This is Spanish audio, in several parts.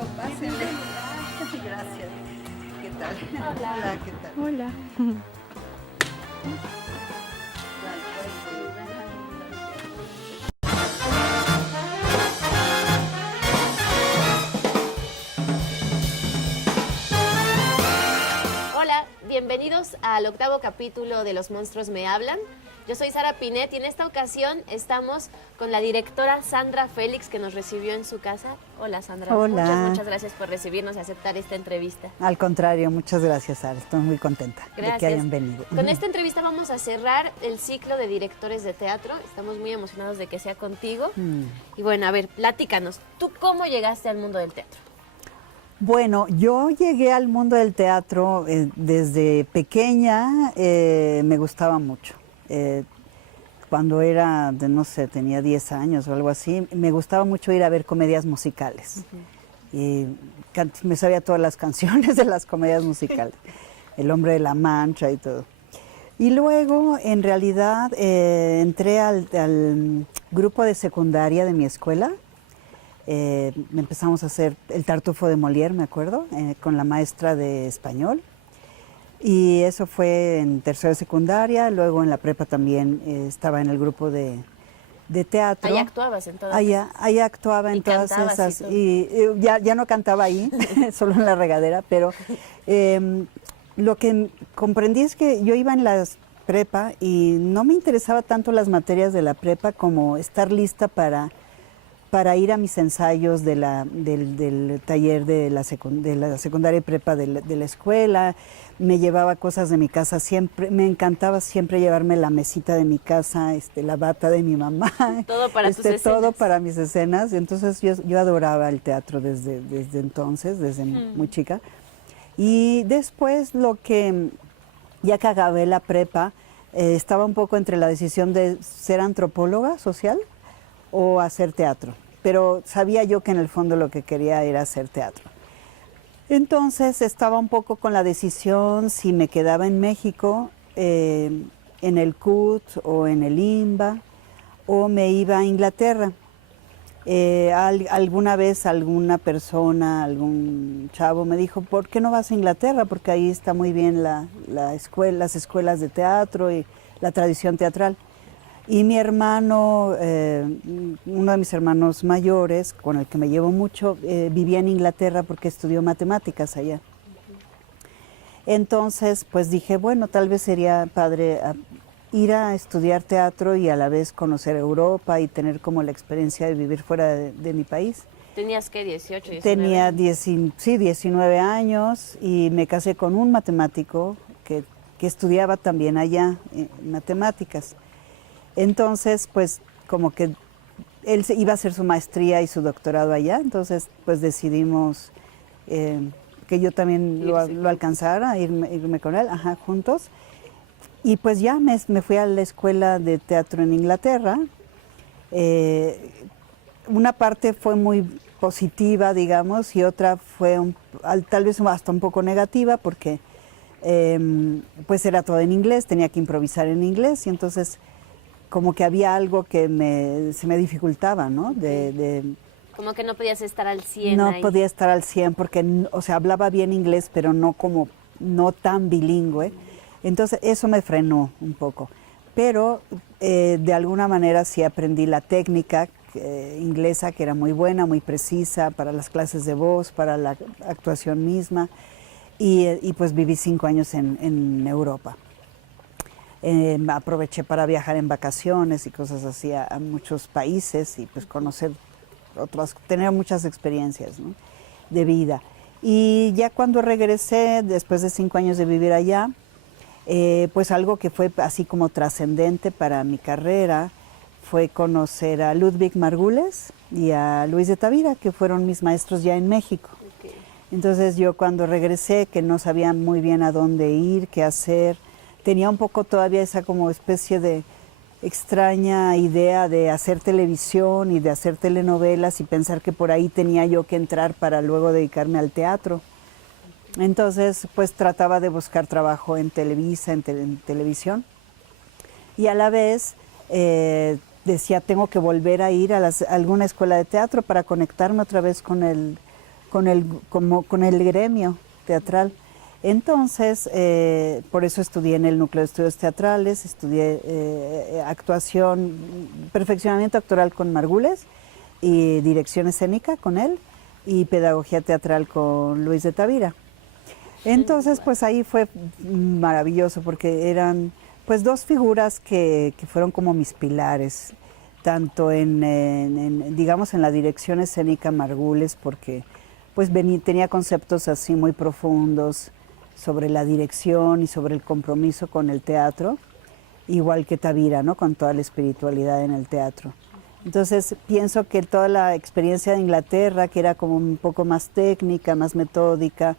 gusto, pásenle. Gracias. ¿Qué tal? Hola. Hola, ¿qué tal? Hola. Hola, bienvenidos al 8º capítulo de Los Monstruos Me Hablan. Yo soy Sara Pinet y en esta ocasión estamos con la directora Sandra Félix, que nos recibió en su casa. Hola, Sandra. Hola. Muchas gracias por recibirnos y aceptar esta entrevista. Al contrario, muchas gracias, Sara. Estoy muy contenta de que hayan venido. Con esta entrevista vamos a cerrar el ciclo de directores de teatro. Estamos muy emocionados de que sea contigo. Y bueno, a ver, platícanos. ¿Tú cómo llegaste al mundo del teatro? Bueno, yo llegué al mundo del teatro desde pequeña, me gustaba mucho. Cuando era, no sé, tenía 10 años o algo así, me gustaba mucho ir a ver comedias musicales. Y me sabía todas las canciones de las comedias musicales, El Hombre de la Mancha y todo. Y luego, en realidad, entré al grupo de secundaria de mi escuela. Empezamos a hacer el Tartufo de Molière, me acuerdo, con la maestra de español. Y eso fue en tercero de secundaria, luego en la prepa también estaba en el grupo de teatro. Ahí actuabas en todas Ahí actuaba en todas esas. Y ya no cantaba ahí, solo en la regadera, pero lo que comprendí es que yo iba en la prepa y no me interesaba tanto las materias de la prepa como estar lista para ir a mis ensayos del taller de la secundaria y prepa de la escuela. Me llevaba cosas de mi casa siempre, me encantaba siempre llevarme la mesita de mi casa, la bata de mi mamá. Todo para tus escenas. Todo para mis escenas. Entonces yo adoraba el teatro desde entonces, desde muy chica. Y después ya que acabé la prepa, estaba un poco entre la decisión de ser antropóloga social o hacer teatro, pero sabía yo que en el fondo lo que quería era hacer teatro. Entonces estaba un poco con la decisión si me quedaba en México, en el CUT o en el IMBA, o me iba a Inglaterra. Alguna vez alguna persona, algún chavo me dijo, ¿por qué no vas a Inglaterra? Porque ahí está muy bien las escuelas de teatro y la tradición teatral. Y mi hermano, uno de mis hermanos mayores, con el que me llevo mucho, vivía en Inglaterra porque estudió matemáticas allá. Entonces, pues dije, bueno, tal vez sería padre ir a estudiar teatro y a la vez conocer Europa y tener como la experiencia de vivir fuera de mi país. ¿Tenías qué, 18, 19? Tenía 19 años y me casé con un matemático que estudiaba también allá matemáticas. Entonces, pues como que él iba a hacer su maestría y su doctorado allá, entonces pues decidimos que yo también lo alcanzara, irme con él, juntos. Y pues ya me fui a la escuela de teatro en Inglaterra. Una parte fue muy positiva, digamos, y otra fue tal vez hasta un poco negativa porque pues era todo en inglés, tenía que improvisar en inglés y entonces como que había algo que se me dificultaba, ¿no? Como que no podías estar al 100 No ahí. podía estar al 100 porque, o sea, hablaba bien inglés, pero no tan bilingüe. Entonces, eso me frenó un poco. Pero, de alguna manera, sí aprendí la técnica inglesa, que era muy buena, muy precisa para las clases de voz, para la actuación misma. Y pues viví 5 años en Europa. Aproveché para viajar en vacaciones y cosas así a muchos países y pues conocer tener muchas experiencias, ¿no?, de vida. Y ya cuando regresé, después de 5 años de vivir allá, pues algo que fue así como trascendente para mi carrera fue conocer a Ludwig Margules y a Luis de Tavira, que fueron mis maestros ya en México. Okay. Entonces yo cuando regresé, que no sabía muy bien a dónde ir, qué hacer, tenía un poco todavía esa como especie de extraña idea de hacer televisión y de hacer telenovelas y pensar que por ahí tenía yo que entrar para luego dedicarme al teatro. Entonces, pues trataba de buscar trabajo en Televisa, en televisión, y a la vez decía, tengo que volver a ir a alguna escuela de teatro para conectarme otra vez con con el gremio teatral. Entonces, por eso estudié en el Núcleo de Estudios Teatrales, estudié actuación, perfeccionamiento actoral con Margules y dirección escénica con él y pedagogía teatral con Luis de Tavira. Entonces, pues ahí fue maravilloso porque eran pues dos figuras que fueron como mis pilares, tanto digamos en la dirección escénica Margules, porque pues tenía conceptos así muy profundos sobre la dirección y sobre el compromiso con el teatro, igual que Tavira, ¿no? Con toda la espiritualidad en el teatro. Entonces pienso que toda la experiencia de Inglaterra, que era como un poco más técnica, más metódica,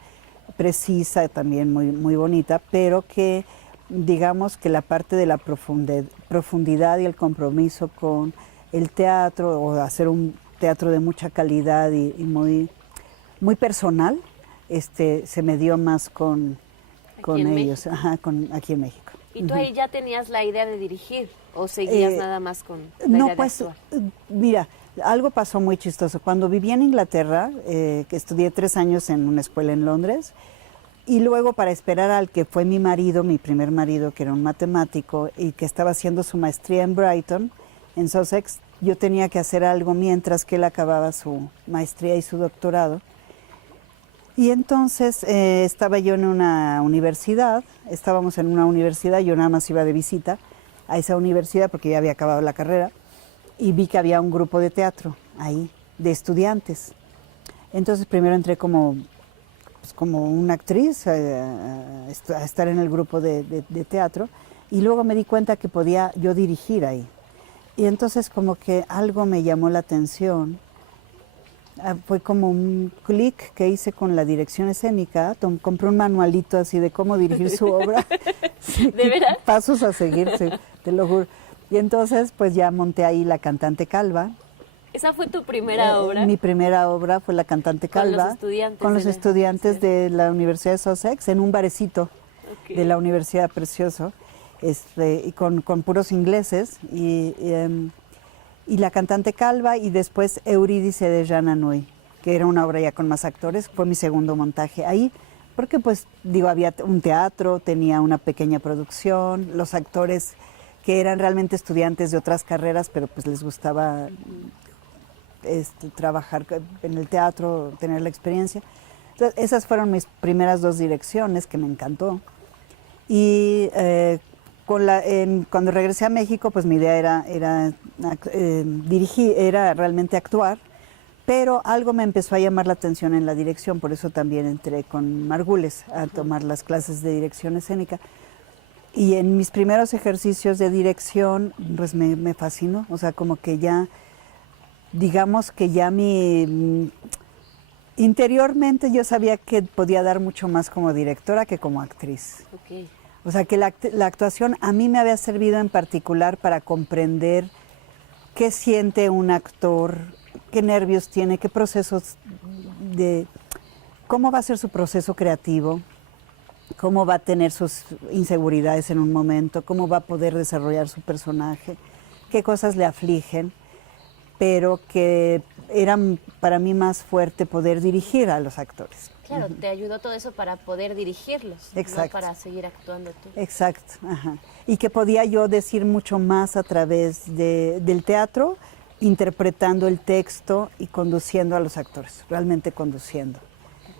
precisa, también muy, muy bonita, pero que digamos que la parte de la profundidad y el compromiso con el teatro, o hacer un teatro de mucha calidad y muy, muy personal, se me dio más con ellos, aquí en México. ¿Y tú ahí ya tenías la idea de dirigir o seguías nada más con la idea de actuar? Mira, algo pasó muy chistoso. Cuando viví en Inglaterra, que estudié 3 años en una escuela en Londres, y luego para esperar al que fue mi marido, mi primer marido, que era un matemático y que estaba haciendo su maestría en Brighton, en Sussex, yo tenía que hacer algo mientras que él acababa su maestría y su doctorado. Y entonces estaba yo en una universidad, estábamos en una universidad, yo nada más iba de visita a esa universidad porque ya había acabado la carrera, y vi que había un grupo de teatro ahí, de estudiantes. Entonces primero entré como una actriz a estar en el grupo de teatro, y luego me di cuenta que podía yo dirigir ahí. Y entonces como que algo me llamó la atención. Fue como un clic que hice con la dirección escénica. Compré un manualito así de cómo dirigir su obra. ¿De veras? Pasos a seguir, sí, te lo juro. Y entonces pues ya monté ahí La Cantante Calva. ¿Esa fue tu primera obra? Mi primera obra fue La Cantante Calva. Con los estudiantes de la Universidad de Sussex, en un barecito de la universidad, precioso, y con puros ingleses. Y La Cantante Calva, y después Eurídice de Jean Anouilh, que era una obra ya con más actores. Fue mi segundo montaje ahí, porque pues digo, había un teatro, tenía una pequeña producción, los actores que eran realmente estudiantes de otras carreras, pero pues les gustaba trabajar en el teatro, tener la experiencia. Entonces, esas fueron mis primeras 2 direcciones, que me encantó. Y cuando regresé a México, pues mi idea era dirigir, era realmente actuar, pero algo me empezó a llamar la atención en la dirección, por eso también entré con Margules a tomar las clases de dirección escénica. Y en mis primeros ejercicios de dirección, pues me fascinó, o sea, como que ya, digamos que ya interiormente yo sabía que podía dar mucho más como directora que como actriz. Okay. O sea, que la actuación a mí me había servido en particular para comprender qué siente un actor, qué nervios tiene, qué procesos cómo va a ser su proceso creativo, cómo va a tener sus inseguridades en un momento, cómo va a poder desarrollar su personaje, qué cosas le afligen, pero que era para mí más fuerte poder dirigir a los actores. Claro, te ayudó todo eso para poder dirigirlos, exacto, no para seguir actuando tú. Exacto, ajá. Y que podía yo decir mucho más a través del teatro, interpretando el texto y conduciendo a los actores, realmente conduciendo.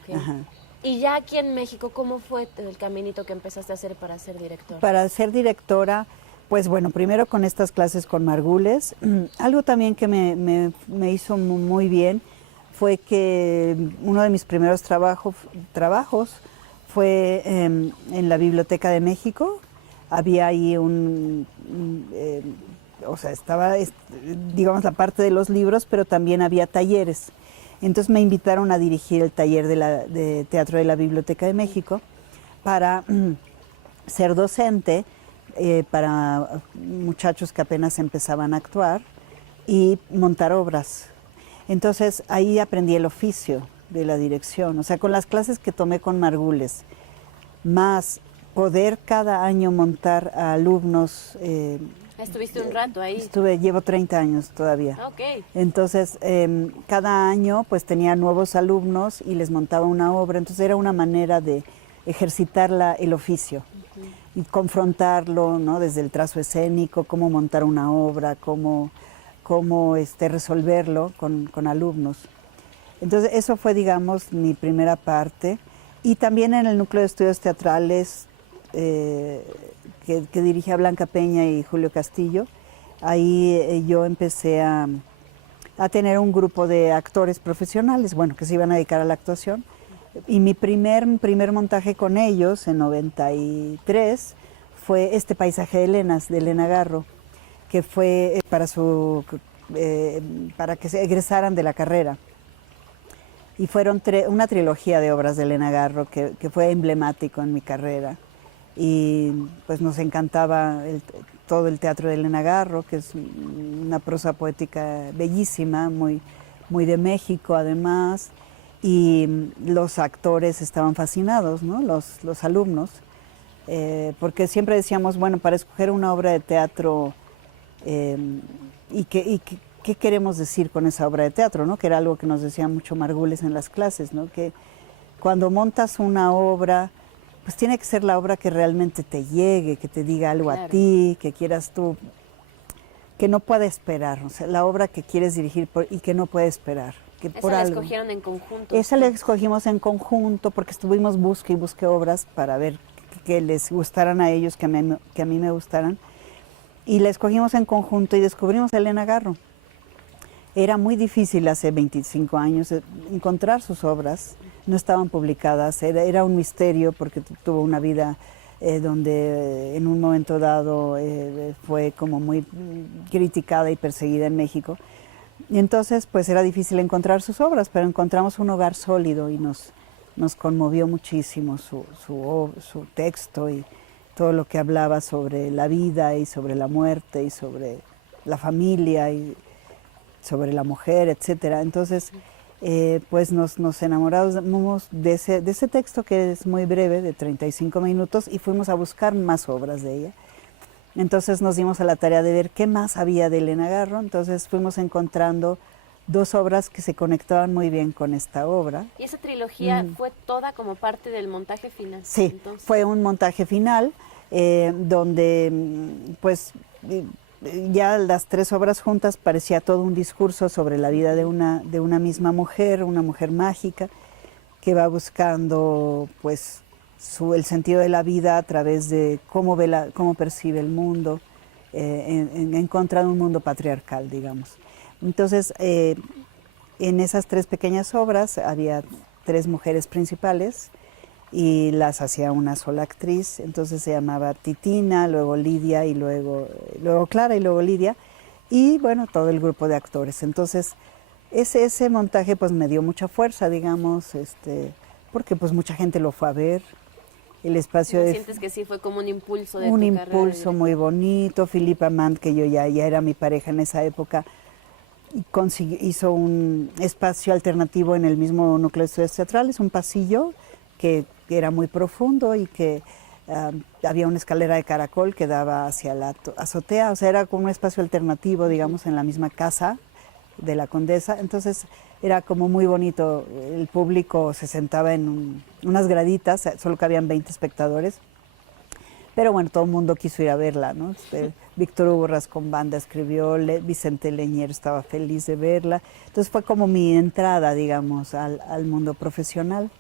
Okay. Ajá. Y ya aquí en México, ¿cómo fue el caminito que empezaste a hacer para ser directora? Para ser directora, pues bueno, primero con estas clases con Margules. Algo también que me hizo muy bien fue que uno de mis primeros trabajos fue en la Biblioteca de México. Había ahí o sea, estaba, digamos, la parte de los libros, pero también había talleres. Entonces me invitaron a dirigir el taller de teatro de la Biblioteca de México para ser docente para muchachos que apenas empezaban a actuar y montar obras. Entonces ahí aprendí el oficio de la dirección, o sea, con las clases que tomé con Margules, más poder cada año montar a alumnos Estuviste un rato ahí. Llevo 30 años todavía. Ok. Entonces, cada año pues tenía nuevos alumnos y les montaba una obra, entonces era una manera de ejercitar el oficio y confrontarlo, ¿no? Desde el trazo escénico, cómo montar una obra, cómo resolverlo con alumnos. Entonces, eso fue, digamos, mi primera parte. Y también en el Núcleo de Estudios Teatrales, que dirigía Blanca Peña y Julio Castillo, ahí yo empecé a tener un grupo de actores profesionales, bueno, que se iban a dedicar a la actuación. Y mi primer montaje con ellos, en 93, fue este Paisaje de Elenas, de Elena Garro, que fue para que se egresaran de la carrera. Y fueron una trilogía de obras de Elena Garro que fue emblemático en mi carrera. Y pues nos encantaba todo el teatro de Elena Garro, que es una prosa poética bellísima, muy, muy de México además. Y los actores estaban fascinados, ¿no? Los alumnos, porque siempre decíamos, bueno, para escoger una obra de teatro, ¿qué queremos decir con esa obra de teatro, ¿no? Que era algo que nos decía mucho Margules en las clases, ¿no? Que cuando montas una obra, pues tiene que ser la obra que realmente te llegue, que te diga algo a ti, que quieras tú, que no pueda esperar, o sea, la obra que quieres dirigir y que no puede esperar. ¿Esa la escogieron en conjunto? Esa la escogimos en conjunto porque estuvimos busque obras para ver que les gustaran a ellos, que a mí me gustaran. Y la escogimos en conjunto y descubrimos a Elena Garro. Era muy difícil hace 25 años encontrar sus obras, no estaban publicadas, era un misterio porque tuvo una vida donde en un momento dado fue como muy criticada y perseguida en México. Y entonces pues era difícil encontrar sus obras, pero encontramos un hogar sólido y nos conmovió muchísimo su texto y todo lo que hablaba sobre la vida y sobre la muerte y sobre la familia y sobre la mujer, etcétera. Entonces pues nos enamoramos de ese texto, que es muy breve, de 35 minutos, y fuimos a buscar más obras de ella. Entonces nos dimos a la tarea de ver qué más había de Elena Garro. Entonces fuimos encontrando dos obras que se conectaban muy bien con esta obra. ¿Y esa trilogía fue toda como parte del montaje final? Sí, entonces fue un montaje final donde pues ya las tres obras juntas parecía todo un discurso sobre la vida de una misma mujer, una mujer mágica que va buscando pues el sentido de la vida a través de cómo percibe el mundo, en contra de un mundo patriarcal, digamos. Entonces, en esas tres pequeñas obras había tres mujeres principales y las hacía una sola actriz, entonces se llamaba Titina, luego Lidia y luego Clara y luego Lidia, y bueno, todo el grupo de actores. Entonces, ese montaje pues me dio mucha fuerza, digamos, porque pues mucha gente lo fue a ver. El espacio ¿Sientes que sí fue como un impulso de un tu impulso carrera? muy bonito? Philippe Amand, que yo ya era mi pareja en esa época, hizo un espacio alternativo en el mismo Núcleo de Estudios Teatrales, un pasillo que era muy profundo y que había una escalera de caracol que daba hacia la azotea, o sea, era como un espacio alternativo, digamos, en la misma casa de la Condesa. Entonces era como muy bonito, el público se sentaba en unas graditas, solo cabían 20 espectadores, pero bueno, todo el mundo quiso ir a verla, ¿no? Víctor Hugo Rascón Banda escribió, Vicente Leñero estaba feliz de verla, entonces fue como mi entrada, digamos, al mundo profesional.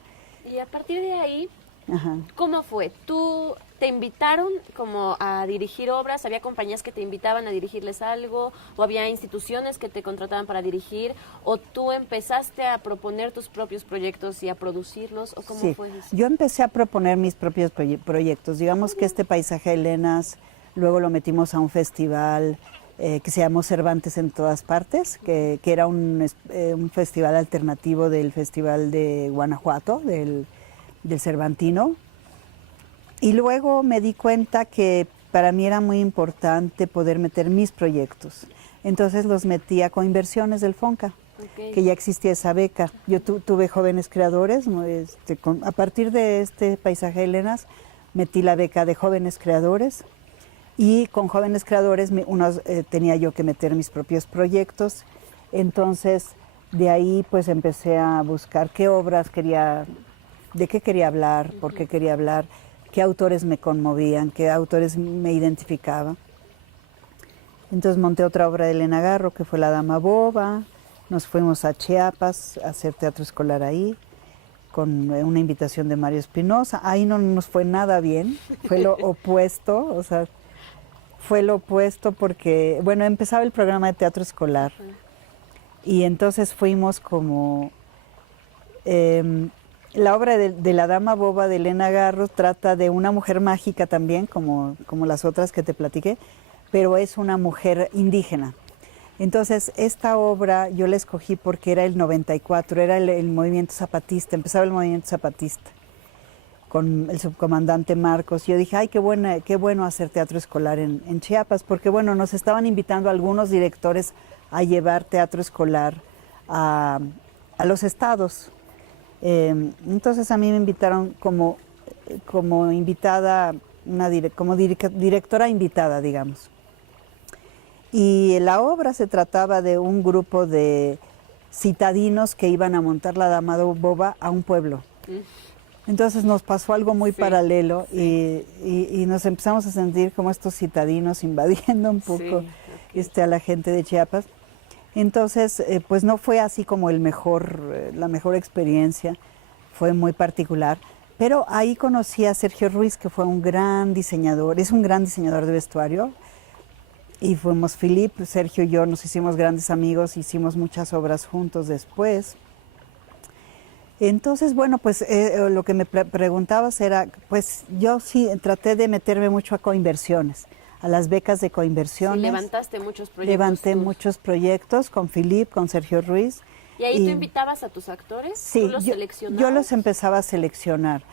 Y a partir de ahí, Ajá. ¿cómo fue? ¿Tú te invitaron como a dirigir obras? ¿Había compañías que te invitaban a dirigirles algo? ¿O había instituciones que te contrataban para dirigir? ¿O tú empezaste a proponer tus propios proyectos y a producirlos? ¿O cómo fue eso? Yo empecé a proponer mis propios proyectos. Digamos que este Paisaje de Elenas, luego lo metimos a un festival que se llamó Cervantes en todas partes, que era un festival alternativo del Festival de Guanajuato, del Cervantino. Y luego me di cuenta que para mí era muy importante poder meter mis proyectos. Entonces los metí a Coinversiones del FONCA, que ya existía esa beca. Yo tuve jóvenes creadores, a partir de este Paisaje de Elenas metí la beca de jóvenes creadores Y con Jóvenes Creadores tenía yo que meter mis propios proyectos. Entonces, de ahí pues empecé a buscar qué obras quería, de qué quería hablar, por qué quería hablar, qué autores me conmovían, qué autores me identificaban. Entonces monté otra obra de Elena Garro, que fue La Dama Boba. Nos fuimos a Chiapas a hacer teatro escolar ahí, con una invitación de Mario Espinosa. Ahí no nos fue nada bien, fue lo opuesto, o sea, fue lo opuesto porque, bueno, empezaba el programa de teatro escolar y entonces fuimos como... la obra de La Dama Boba de Elena Garro trata de una mujer mágica también, como las otras que te platiqué, pero es una mujer indígena. Entonces, esta obra yo la escogí porque era el 94, era el movimiento zapatista, empezaba el movimiento zapatista con el subcomandante Marcos. Yo dije, ay, qué bueno hacer teatro escolar en Chiapas, porque bueno, nos estaban invitando algunos directores a llevar teatro escolar a los estados. Entonces a mí me invitaron como invitada, como directora invitada, digamos. Y la obra se trataba de un grupo de citadinos que iban a montar la Dama Boba a un pueblo. Entonces nos pasó algo muy paralelo y nos empezamos a sentir como estos citadinos invadiendo un poco a la gente de Chiapas. Entonces, pues no fue así como la mejor experiencia, fue muy particular. Pero ahí conocí a Sergio Ruiz, que fue un gran diseñador, es un gran diseñador de vestuario. Y fuimos Sergio y yo nos hicimos grandes amigos, hicimos muchas obras juntos después. Entonces, bueno, pues lo que me preguntabas era, pues yo sí traté de meterme mucho a coinversiones, a las becas de coinversiones. Sí, levantaste muchos proyectos. Levanté muchos proyectos con con Sergio Ruiz. ¿Y ahí tú invitabas a tus actores? Sí, ¿Tú los seleccionabas? Yo los empezaba a seleccionar.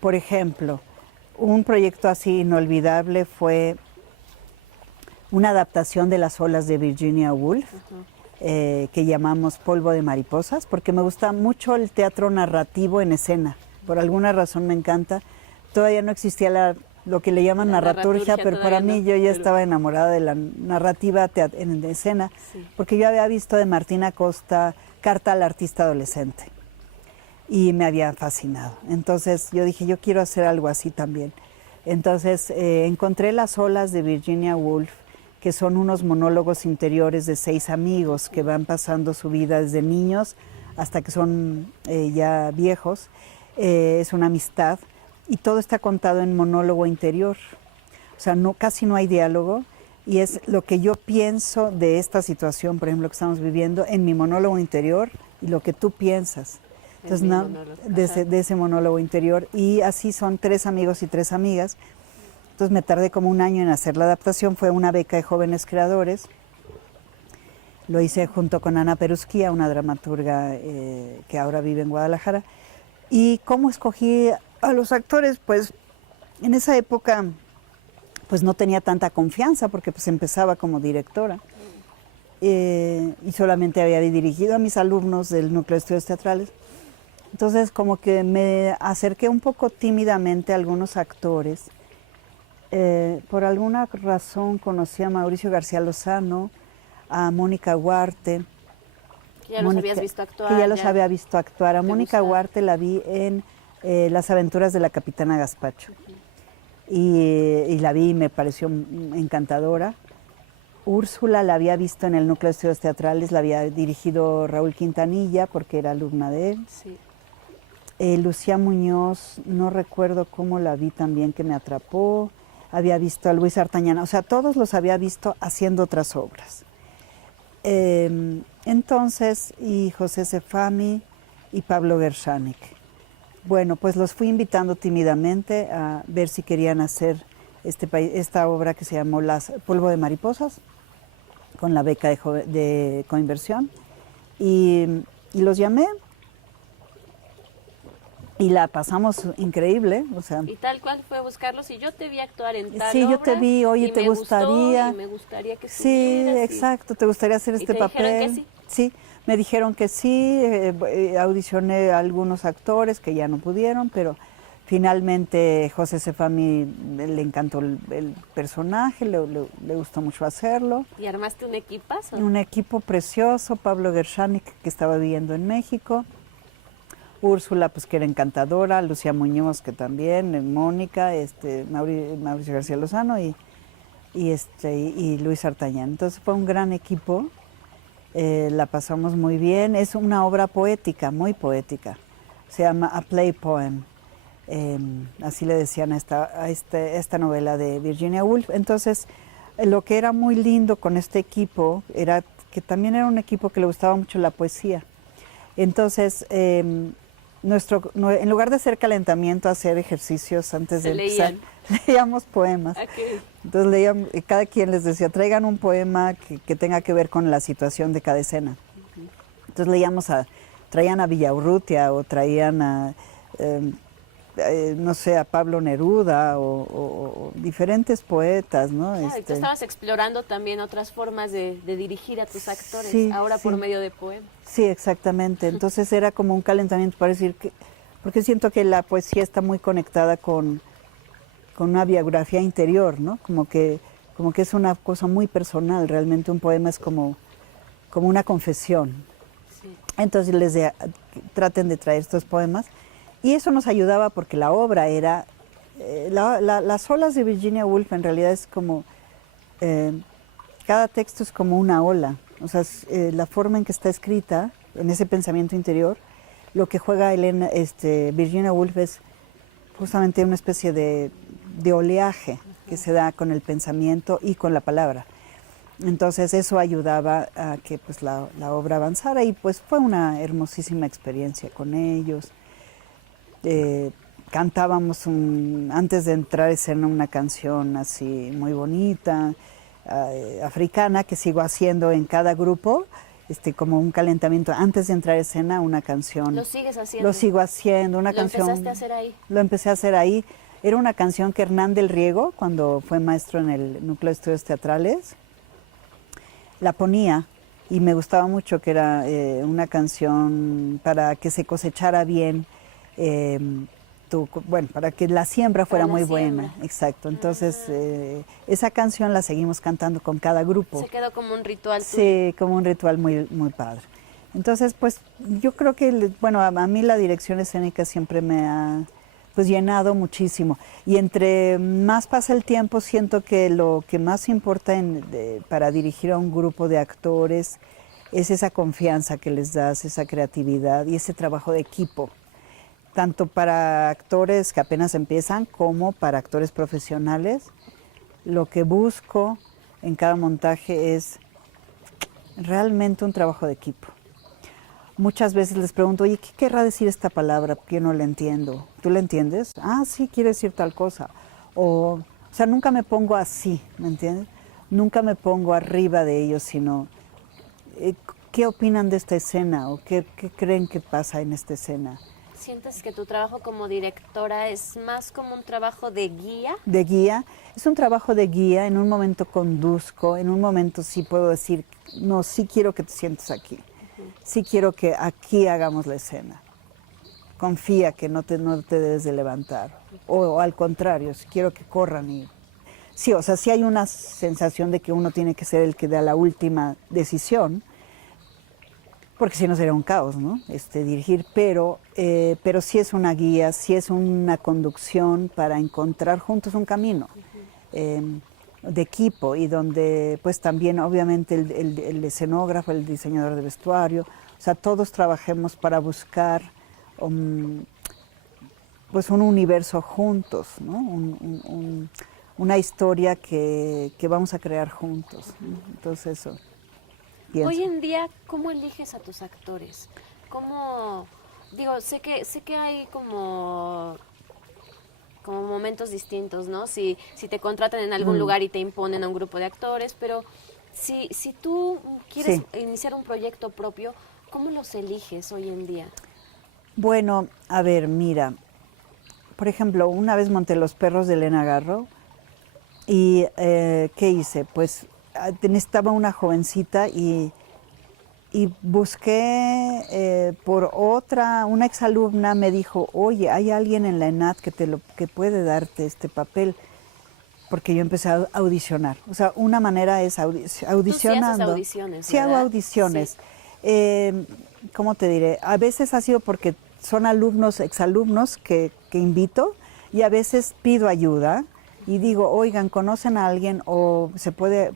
Por ejemplo, un proyecto así inolvidable fue una adaptación de Las olas de Virginia Woolf, que llamamos Polvo de mariposas, porque me gusta mucho el teatro narrativo en escena. Por alguna razón me encanta. Todavía no existía lo que le llaman narraturgia, pero para mí yo ya estaba enamorada de la narrativa en escena, porque yo había visto de Martina Costa Carta al artista adolescente y me había fascinado. Entonces yo dije, yo quiero hacer algo así también. Entonces encontré Las olas de Virginia Woolf, que son unos monólogos interiores de 6 amigos que van pasando su vida desde niños hasta que son ya viejos. Es una amistad y todo está contado en monólogo interior. O sea, casi no hay diálogo y es lo que yo pienso de esta situación, por ejemplo, que estamos viviendo, en mi monólogo interior y lo que tú piensas. Entonces, de ese monólogo interior. Y así son 3 amigos y 3 amigas. Entonces me tardé como un año en hacer la adaptación, fue una beca de Jóvenes Creadores. Lo hice junto con Ana Perusquía, una dramaturga que ahora vive en Guadalajara. ¿Y cómo escogí a los actores? Pues en esa época pues no tenía tanta confianza porque pues empezaba como directora. Y solamente había dirigido a mis alumnos del Núcleo de Estudios Teatrales. Entonces como que me acerqué un poco tímidamente a algunos actores. Por alguna razón conocí a Mauricio García Lozano, a Mónica Huarte. Que ya los habías visto actuar. Que ya los había visto actuar. A Mónica Huarte la vi en Las aventuras de la Capitana Gazpacho. Y la vi y me pareció encantadora. Úrsula la había visto en el Núcleo de Estudios Teatrales, la había dirigido Raúl Quintanilla porque era alumna de él. Sí. Lucía Muñoz, no recuerdo cómo la vi también, que me atrapó. Había visto a Luis Artañana, o sea, todos los había visto haciendo otras obras. Entonces, y José Sefami y Pablo Gershanik. Bueno, pues los fui invitando tímidamente a ver si querían hacer esta obra que se llamó Polvo de mariposas, con la beca de coinversión. Y los llamé. Y la pasamos increíble, o sea. Y tal cual fue buscarlos, y yo te vi actuar en tal sí, obra. Yo te vi, oye, ¿te gustaría? Y me gustaría que sí, exacto, ¿te gustaría hacer este papel? Dijeron que sí. Sí, me dijeron que sí, audicioné a algunos actores que ya no pudieron, pero Finalmente José Sefami le encantó el personaje, le gustó mucho hacerlo. ¿Y armaste un equipazo? Un equipo precioso, Pablo Gershanik, que estaba viviendo en México, Úrsula, pues que era encantadora, Lucía Muñoz, que también, Mónica, Mauricio García Lozano y Luis Artañán. Entonces fue un gran equipo, la pasamos muy bien. Es una obra poética, muy poética. Se llama A Play Poem. Así le decían a esta novela de Virginia Woolf. Entonces, lo que era muy lindo con este equipo era que también era un equipo que le gustaba mucho la poesía. Entonces, en lugar de hacer calentamiento, hacer ejercicios antes de empezar, leíamos poemas. Okay. Entonces, cada quien les decía, traigan un poema que tenga que ver con la situación de cada escena. Entonces, traían a Villaurrutia o traían a... no sé, a Pablo Neruda o diferentes poetas, ¿no? Claro, y tú estabas explorando también otras formas de dirigir a tus actores, sí, ahora sí, por medio de poemas. Sí, exactamente. Entonces era como un calentamiento para decir que, porque siento que la poesía está muy conectada con una biografía interior, ¿no? Como que es una cosa muy personal, realmente un poema es como una confesión. Sí. Entonces les decía, traten de traer estos poemas. Y eso nos ayudaba porque la obra era, las olas de Virginia Woolf en realidad es como, cada texto es como una ola, o sea, la forma en que está escrita, en ese pensamiento interior, lo que juega Virginia Woolf es justamente una especie de oleaje que se da con el pensamiento y con la palabra. Entonces eso ayudaba a que pues, la obra avanzara y pues fue una hermosísima experiencia con ellos. Cantábamos antes de entrar a escena una canción así muy bonita, africana, que sigo haciendo en cada grupo, como un calentamiento antes de entrar a escena, una canción. ¿Lo sigues haciendo? Lo sigo haciendo, una canción. ¿Lo empezaste a hacer ahí? Lo empecé a hacer ahí. Era una canción que Hernán del Riego, cuando fue maestro en el Núcleo de Estudios Teatrales, la ponía y me gustaba mucho, que era una canción para que se cosechara bien. Para que la siembra fuera muy buena, exacto. Entonces, esa canción la seguimos cantando con cada grupo. Se quedó como un ritual. Sí, como un ritual muy, muy padre. Entonces, pues, yo creo que, bueno, a mí la dirección escénica siempre me ha, pues, llenado muchísimo. Y entre más pasa el tiempo, siento que lo que más importa para dirigir a un grupo de actores es esa confianza que les das, esa creatividad y ese trabajo de equipo. Tanto para actores que apenas empiezan como para actores profesionales. Lo que busco en cada montaje es realmente un trabajo de equipo. Muchas veces les pregunto, oye, ¿qué querrá decir esta palabra? Porque yo no la entiendo. ¿Tú la entiendes? Ah, sí, quiere decir tal cosa. O sea, nunca me pongo así, ¿me entiendes? Nunca me pongo arriba de ellos, sino ¿qué opinan de esta escena? ¿O qué creen que pasa en esta escena? ¿Sientes que tu trabajo como directora es más como un trabajo de guía? De guía. Es un trabajo de guía. En un momento conduzco, en un momento sí puedo decir, no, sí quiero que te sientes aquí. Sí quiero que aquí hagamos la escena. Confía que no te debes de levantar. O al contrario, si quiero que corran y... Sí, o sea, sí hay una sensación de que uno tiene que ser el que da la última decisión, porque si no sería un caos, ¿no? Dirigir, pero sí es una guía, sí es una conducción para encontrar juntos un camino de equipo y donde pues también obviamente el escenógrafo, el diseñador de vestuario, o sea, todos trabajemos para buscar pues un universo juntos, ¿no? Una historia que vamos a crear juntos, ¿no? Entonces eso. Pienso. Hoy en día, ¿cómo eliges a tus actores? ¿Cómo, digo, sé que hay como momentos distintos, ¿no? Si te contratan en algún lugar y te imponen a un grupo de actores, pero si tú quieres iniciar un proyecto propio, ¿cómo los eliges hoy en día? Bueno, a ver, mira, por ejemplo, una vez monté Los perros de Elena Garro y ¿qué hice? Pues necesitaba una jovencita y y busqué por una exalumna me dijo, oye, hay alguien en la ENAD que puede darte este papel, porque yo empecé a audicionar. O sea, una manera es audicionando. Tú sí haces audiciones, Sí hago ¿verdad? audiciones. Sí. ¿Cómo te diré? A veces ha sido porque son alumnos, exalumnos que invito, y a veces pido ayuda y digo, oigan, ¿conocen a alguien o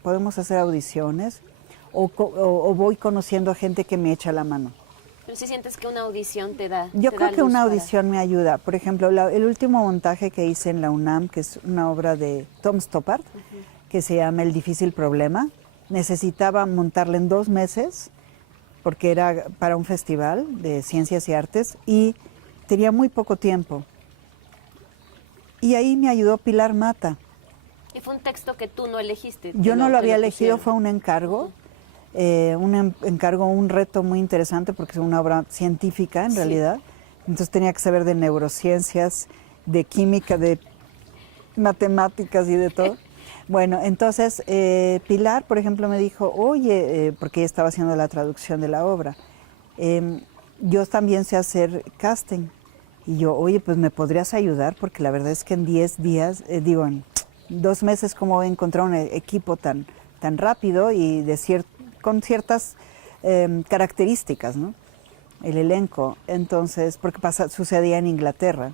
podemos hacer audiciones? O voy conociendo a gente que me echa la mano. Pero si sientes que una audición Yo te creo da que luz una para... audición me ayuda. Por ejemplo, el último montaje que hice en la UNAM, que es una obra de Tom Stoppard, que se llama El difícil problema, necesitaba montarla en 2 meses porque era para un festival de ciencias y artes y tenía muy poco tiempo. Y ahí me ayudó Pilar Mata. Y fue un texto que tú no elegiste. Yo no lo había elegido, pusieron. fue un encargo. Encargo, un reto muy interesante porque es una obra científica en Sí. realidad. Entonces tenía que saber de neurociencias, de química, de matemáticas y de todo. Bueno, entonces Pilar, por ejemplo, me dijo, oye, porque ella estaba haciendo la traducción de la obra, yo también sé hacer casting. Y yo, oye, pues me podrías ayudar porque la verdad es que en 10 días, en 2 meses, ¿cómo voy a encontrar un equipo tan rápido y con ciertas características, ¿no? El elenco. Entonces, porque sucedía en Inglaterra.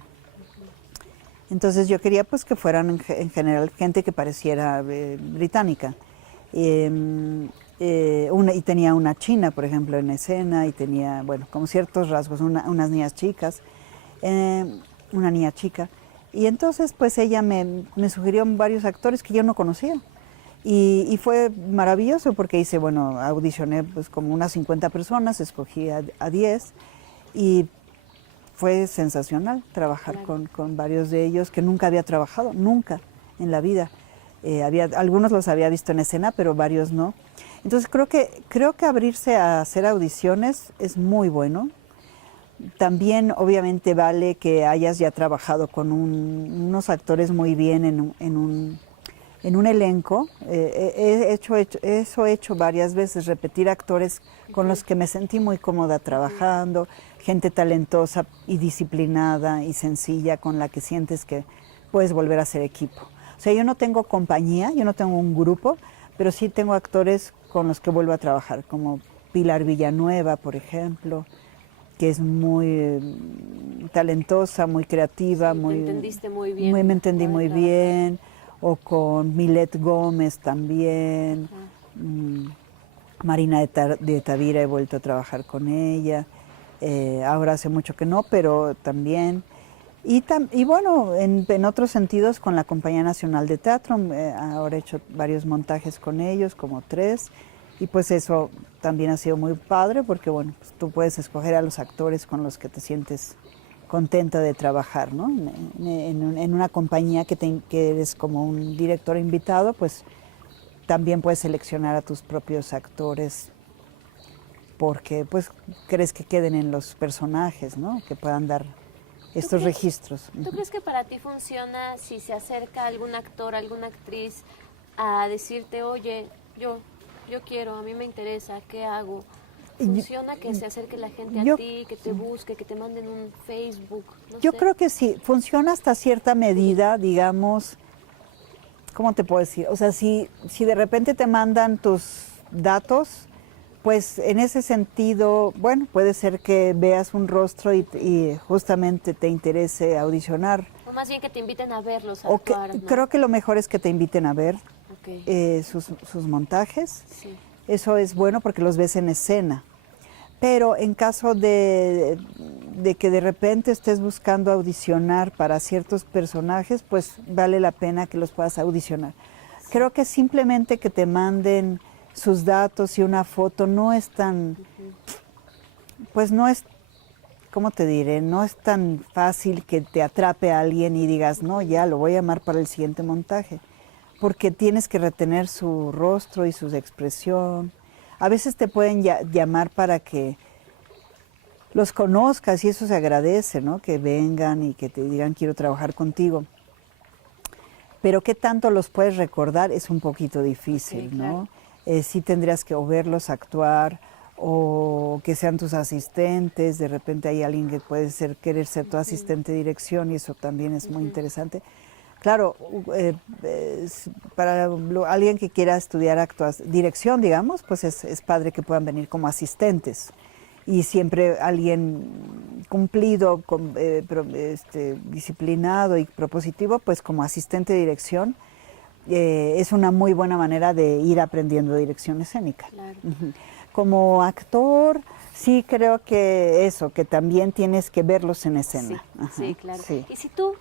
Entonces yo quería pues que fueran en general gente que pareciera británica. Y tenía una china, por ejemplo, en escena, y tenía, bueno, como ciertos rasgos, unas niñas chicas, una niña chica. Y entonces pues ella me sugirió varios actores que yo no conocía. Y fue maravilloso porque hice, bueno, audicioné pues como unas 50 personas, escogí a 10 y fue sensacional trabajar con varios de ellos que nunca había trabajado, nunca en la vida. Algunos los había visto en escena, pero varios no. Entonces creo que abrirse a hacer audiciones es muy bueno. También obviamente vale que hayas ya trabajado con unos actores muy bien en un elenco. Eso he hecho varias veces, repetir actores con los que me sentí muy cómoda trabajando, gente talentosa y disciplinada y sencilla con la que sientes que puedes volver a ser equipo. O sea, yo no tengo compañía, yo no tengo un grupo, pero sí tengo actores con los que vuelvo a trabajar, como Pilar Villanueva, por ejemplo, que es muy talentosa, muy creativa, Sí, te entendiste muy bien. me entendí muy trabajar. bien, o con Milet Gómez también. Marina de Tavira, he vuelto a trabajar con ella. Ahora hace mucho que no, pero también. Y bueno, en otros sentidos con la Compañía Nacional de Teatro, ahora he hecho varios montajes con ellos, como 3, y pues eso también ha sido muy padre porque bueno, pues tú puedes escoger a los actores con los que te sientes contenta de trabajar, ¿no? En una compañía que eres como un director invitado, pues también puedes seleccionar a tus propios actores porque pues crees que queden en los personajes, ¿no? Que puedan dar estos registros. ¿Tú crees que para ti funciona si se acerca algún actor, alguna actriz a decirte, oye, yo quiero, a mí me interesa, ¿qué hago? ¿Funciona que se acerque la gente a ti, que te busque, que te manden un Facebook? No yo sé. creo que sí, funciona hasta cierta medida, digamos, ¿cómo te puedo decir? O sea, si de repente te mandan tus datos, pues en ese sentido, bueno, puede ser que veas un rostro y justamente te interese audicionar. O más bien que te inviten a verlos, a O actuar, ¿no? Creo que lo mejor es que te inviten a ver Okay. sus montajes. Sí. Eso es bueno porque los ves en escena. Pero en caso de que de repente estés buscando audicionar para ciertos personajes, pues vale la pena que los puedas audicionar. Sí. Creo que simplemente que te manden sus datos y una foto no es tan, pues no es, ¿cómo te diré? No es tan fácil que te atrape a alguien y digas, no, ya lo voy a llamar para el siguiente montaje, porque tienes que retener su rostro y su expresión. A veces te pueden llamar para que los conozcas y eso se agradece, ¿no? Que vengan y que te digan quiero trabajar contigo. Pero qué tanto los puedes recordar es un poquito difícil, Sí, claro. ¿no? Sí tendrías que o verlos actuar o que sean tus asistentes. De repente hay alguien que puede querer ser tu asistente de dirección, y eso también es muy interesante. Claro, para alguien que quiera estudiar dirección, digamos, pues es padre que puedan venir como asistentes. Y siempre alguien cumplido, disciplinado y propositivo, pues como asistente de dirección, es una muy buena manera de ir aprendiendo dirección escénica. Claro. Como actor, sí creo que eso, que también tienes que verlos en escena. Sí, Ajá, sí, claro. sí. Y si tú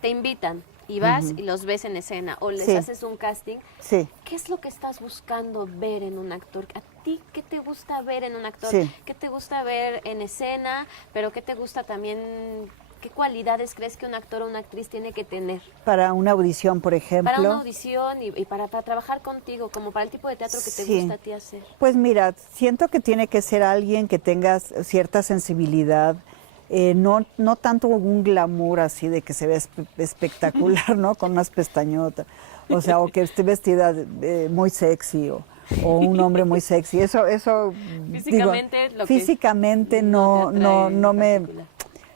te invitan y vas y los ves en escena o les Sí. haces un casting, Sí. ¿qué es lo que estás buscando ver en un actor? ¿A ti qué te gusta ver en un actor? Sí. ¿Qué te gusta ver en escena? Pero ¿qué te gusta también? ¿Qué cualidades crees que un actor o una actriz tiene que tener? Para una audición, por ejemplo. Para una audición y para trabajar contigo, como para el tipo de teatro que te Sí. gusta a ti hacer. Pues mira, siento que tiene que ser alguien que tenga cierta sensibilidad, no tanto un glamour así de que se ve espectacular, ¿no? Con unas pestañotas, o sea, o que esté vestida muy sexy, o un hombre muy sexy. Eso Físicamente, digo, físicamente no me...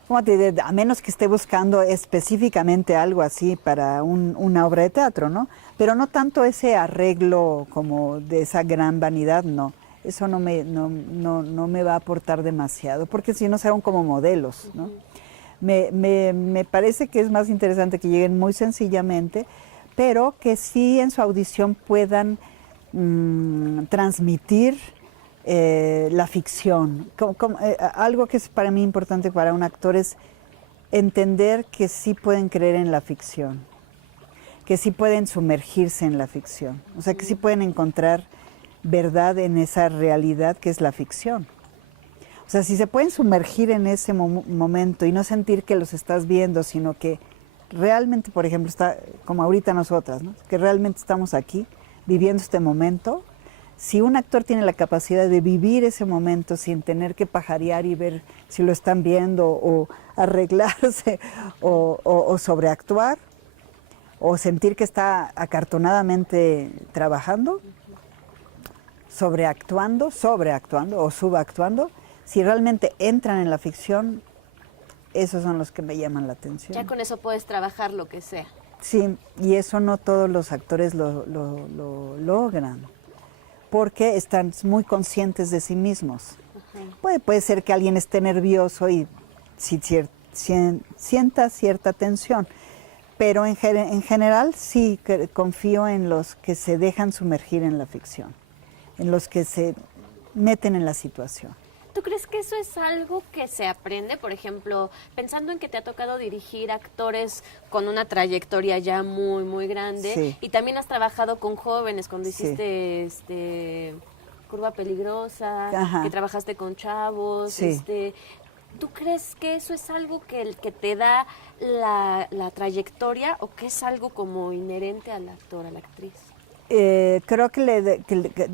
¿Cómo te diré? A menos que esté buscando específicamente algo así para una obra de teatro, ¿no? Pero no tanto ese arreglo como de esa gran vanidad, no. Eso no me va a aportar demasiado, porque si no serán como modelos, ¿no? Me parece que es más interesante que lleguen muy sencillamente, pero que sí en su audición puedan transmitir la ficción. Algo que es para mí importante para un actor es entender que sí pueden creer en la ficción, que sí pueden sumergirse en la ficción, o sea, que sí pueden encontrar verdad en esa realidad que es la ficción. O sea, si se pueden sumergir en ese momento y no sentir que los estás viendo, sino que realmente, por ejemplo, está como ahorita nosotras, ¿no? Que realmente estamos aquí viviendo este momento. Si un actor tiene la capacidad de vivir ese momento sin tener que pajarear y ver si lo están viendo, o arreglarse, o sobreactuar, o sentir que está acartonadamente trabajando, sobreactuando o subactuando, si realmente entran en la ficción, esos son los que me llaman la atención. Ya con eso puedes trabajar lo que sea. Sí, y eso no todos los actores lo logran, porque están muy conscientes de sí mismos. Puede ser que alguien esté nervioso y sienta cierta tensión, pero en general sí confío en los que se dejan sumergir en la ficción, en los que se meten en la situación. ¿Tú crees que eso es algo que se aprende? Por ejemplo, pensando en que te ha tocado dirigir actores con una trayectoria ya muy, muy grande, Sí. y también has trabajado con jóvenes cuando Sí. hiciste Curva Peligrosa, Ajá. que trabajaste con chavos. Sí. ¿Tú crees que eso es algo que te da la trayectoria, o que es algo como inherente al actor, a la actriz? Creo que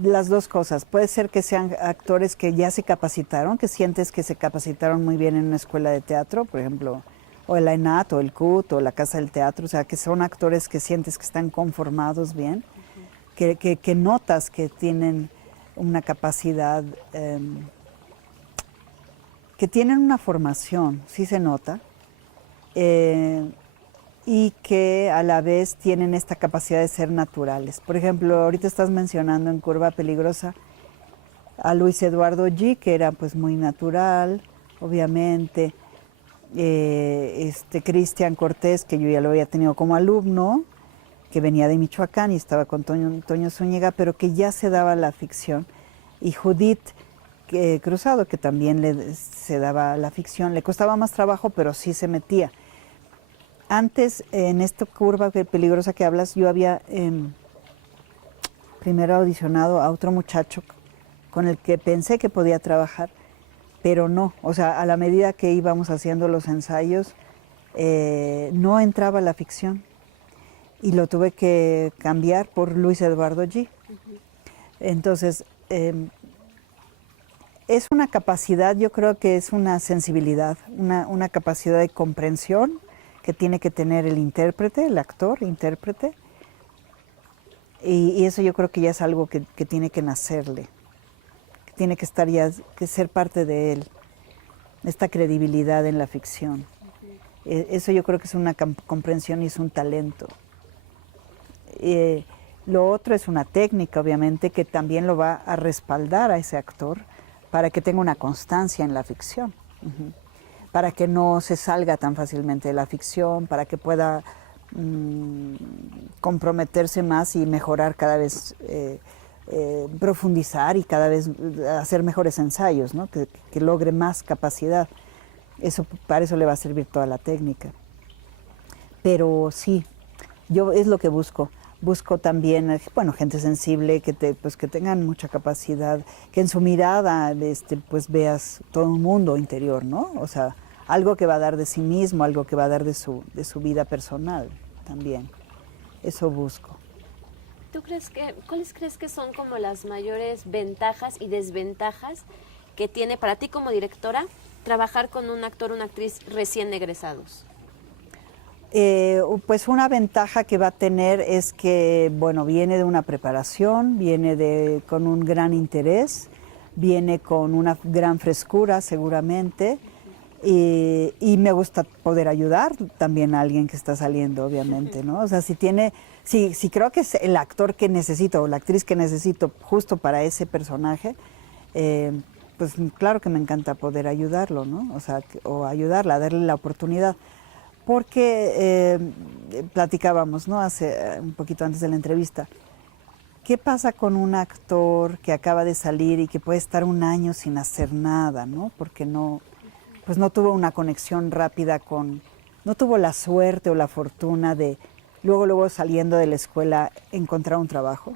las dos cosas. Puede ser que sean actores que ya se capacitaron, que sientes que se capacitaron muy bien en una escuela de teatro, por ejemplo, o el ENAT, o el CUT, o la Casa del Teatro, o sea, que son actores que sientes que están conformados bien, que notas que tienen una capacidad, que tienen una formación, sí se nota, y que a la vez tienen esta capacidad de ser naturales. Por ejemplo, ahorita estás mencionando en Curva Peligrosa a Luis Eduardo G., que era pues muy natural, obviamente. Cristian Cortés, que yo ya lo había tenido como alumno, que venía de Michoacán y estaba con Toño Zúñiga, pero que ya se daba la ficción. Y Judith Cruzado, que también se daba la ficción. Le costaba más trabajo, pero sí se metía. Antes, en esta Curva Peligrosa que hablas, yo había primero audicionado a otro muchacho con el que pensé que podía trabajar, pero no. O sea, a la medida que íbamos haciendo los ensayos, no entraba la ficción. Y lo tuve que cambiar por Luis Eduardo G. Entonces, es una capacidad, yo creo que es una sensibilidad, una capacidad de comprensión que tiene que tener el intérprete, el actor, intérprete, y eso yo creo que ya es algo que tiene que nacerle, tiene que estar ya, que ser parte de él, esta credibilidad en la ficción. Eso yo creo que es una comprensión y es un talento. Lo otro es una técnica, obviamente, que también lo va a respaldar a ese actor para que tenga una constancia en la ficción, para que no se salga tan fácilmente de la ficción, para que pueda comprometerse más y mejorar cada vez, profundizar y cada vez hacer mejores ensayos, ¿no? Que logre más capacidad. Eso, para eso le va a servir toda la técnica. Pero sí, yo es lo que busco. Busco también, bueno, gente sensible, pues que tengan mucha capacidad, que en su mirada pues veas todo un mundo interior, ¿no? O sea, algo que va a dar de sí mismo, algo que va a dar de su vida personal también. Eso busco. ¿Cuáles crees que son como las mayores ventajas y desventajas que tiene para ti como directora trabajar con un actor o una actriz recién egresados? Pues una ventaja que va a tener es que, bueno, viene de una preparación, viene con un gran interés, viene con una gran frescura seguramente, y me gusta poder ayudar también a alguien que está saliendo, obviamente, ¿no? O sea, si creo que es el actor que necesito o la actriz que necesito justo para ese personaje, pues claro que me encanta poder ayudarlo, ¿no? O sea, o ayudarla, darle la oportunidad. Porque platicábamos, ¿no? Hace un poquito antes de la entrevista. ¿Qué pasa con un actor que acaba de salir y que puede estar un año sin hacer nada, ¿no? Porque pues no tuvo una conexión rápida no tuvo la suerte o la fortuna de luego saliendo de la escuela encontrar un trabajo.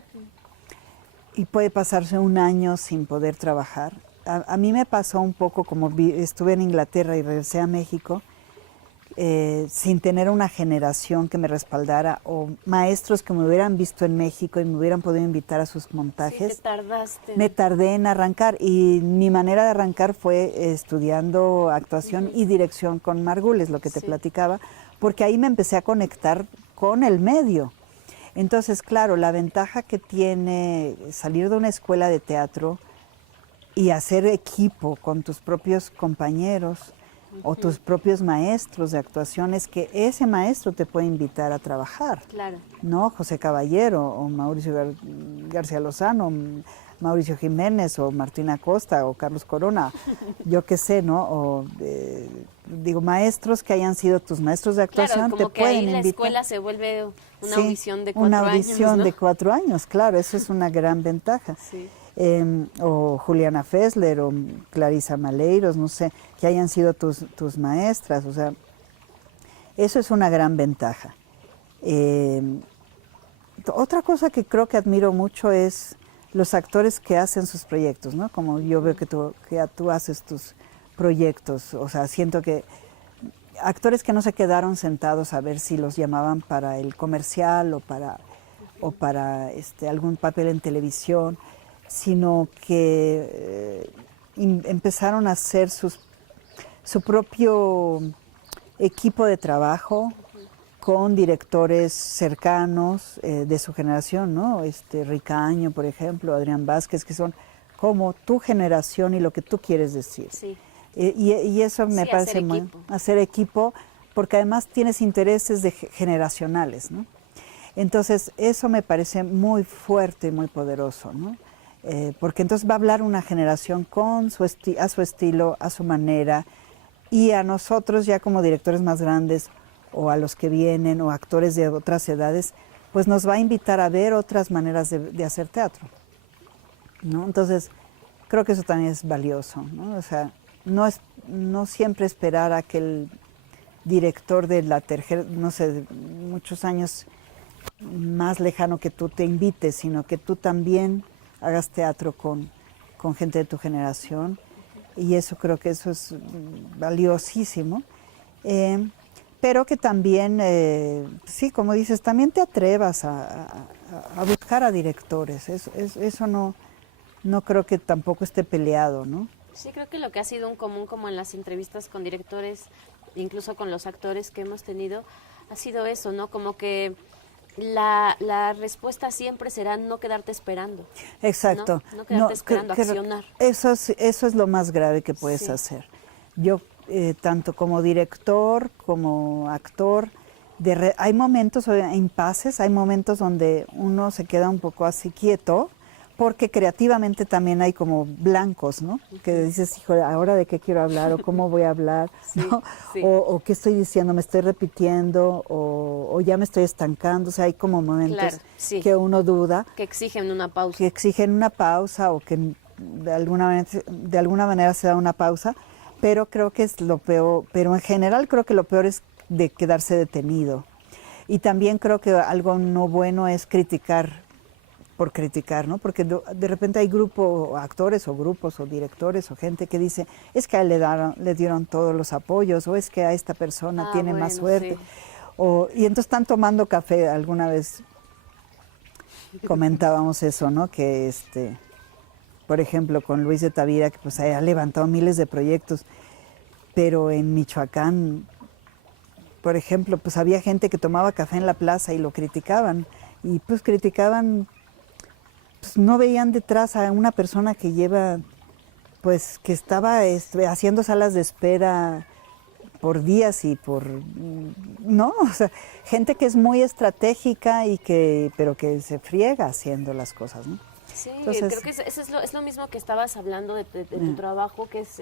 Y puede pasarse un año sin poder trabajar. A mí me pasó un poco como estuve en Inglaterra y regresé a México, sin tener una generación que me respaldara o maestros que me hubieran visto en México y me hubieran podido invitar a sus montajes. Sí, te tardaste. Me tardé en arrancar y mi manera de arrancar fue estudiando actuación y dirección con Margules, lo que te platicaba, porque ahí me empecé a conectar con el medio. Entonces, claro, la ventaja que tiene salir de una escuela de teatro y hacer equipo con tus propios compañeros o tus propios maestros de actuación es que ese maestro te puede invitar a trabajar. Claro. ¿No? José Caballero o Mauricio García Lozano, Mauricio Jiménez o Martina Costa o Carlos Corona, yo qué sé, ¿no? O digo, maestros que hayan sido tus maestros de actuación, claro, como te que pueden ahí la invitar. escuela se vuelve una Sí, audición de 4 años, una audición ¿no? de 4 años, claro, eso es una gran ventaja. Sí. O Juliana Fessler o Clarisa Maleiros, no sé, que hayan sido tus maestras, o sea, eso es una gran ventaja. Otra cosa que creo que admiro mucho es los actores que hacen sus proyectos, ¿no? Como yo veo que tú haces tus proyectos, o sea, siento que actores que no se quedaron sentados a ver si los llamaban para el comercial o para algún papel en televisión, sino que empezaron a hacer su propio equipo de trabajo con directores cercanos de su generación, ¿no? Ricaño, por ejemplo, Adrián Vázquez, que son como tu generación y lo que tú quieres decir. Sí. Y eso me parece muy... Hacer equipo, porque además tienes intereses generacionales, ¿no? Entonces, eso me parece muy fuerte y muy poderoso, ¿no? Porque entonces va a hablar una generación a su estilo, a su manera, y a nosotros ya como directores más grandes, o a los que vienen, o actores de otras edades, pues nos va a invitar a ver otras maneras de hacer teatro, ¿no? Entonces, creo que eso también es valioso, ¿no? O sea, no siempre esperar a que el director de la tercera, no sé, muchos años más lejano que tú te invites, sino que tú también hagas teatro con gente de tu generación, y eso creo que eso es valiosísimo. Pero que también, sí, como dices, también te atrevas a buscar a directores. Eso no creo que tampoco esté peleado, ¿no? Sí, creo que lo que ha sido un común como en las entrevistas con directores, incluso con los actores que hemos tenido, ha sido eso, ¿no? Como que la respuesta siempre será no quedarte esperando. Exacto. No quedarte esperando, accionar. Eso es lo más grave que puedes Sí. hacer. Yo, tanto como director, como actor, hay momentos, impases, hay momentos donde uno se queda un poco así quieto, porque creativamente también hay como blancos, ¿no? Que dices, híjole, ¿ahora de qué quiero hablar? ¿O cómo voy a hablar? Sí, ¿no? sí. O qué estoy diciendo, me estoy repitiendo, o ya me estoy estancando. O sea, hay como momentos Claro, sí. que uno duda, Que exigen una pausa. que exigen una pausa o que de alguna manera se da una pausa, pero creo que es lo peor, pero en general creo que lo peor es de quedarse detenido. Y también creo que algo no bueno es criticar por criticar, ¿no? Porque de repente hay actores o grupos o directores o gente que dice, es que a él le dieron todos los apoyos, o es que a esta persona tiene más suerte. Sí. Y entonces están tomando café. Alguna vez comentábamos eso, ¿no? Que por ejemplo, con Luis de Tavira, que pues ha levantado miles de proyectos, pero en Michoacán, por ejemplo, pues había gente que tomaba café en la plaza y lo criticaban, y pues criticaban, pues no veían detrás a una persona que pues que estaba haciendo salas de espera por días y no, o sea, gente que es muy estratégica pero que se friega haciendo las cosas, ¿no? Sí, Entonces, creo que eso es lo mismo que estabas hablando de tu trabajo, que es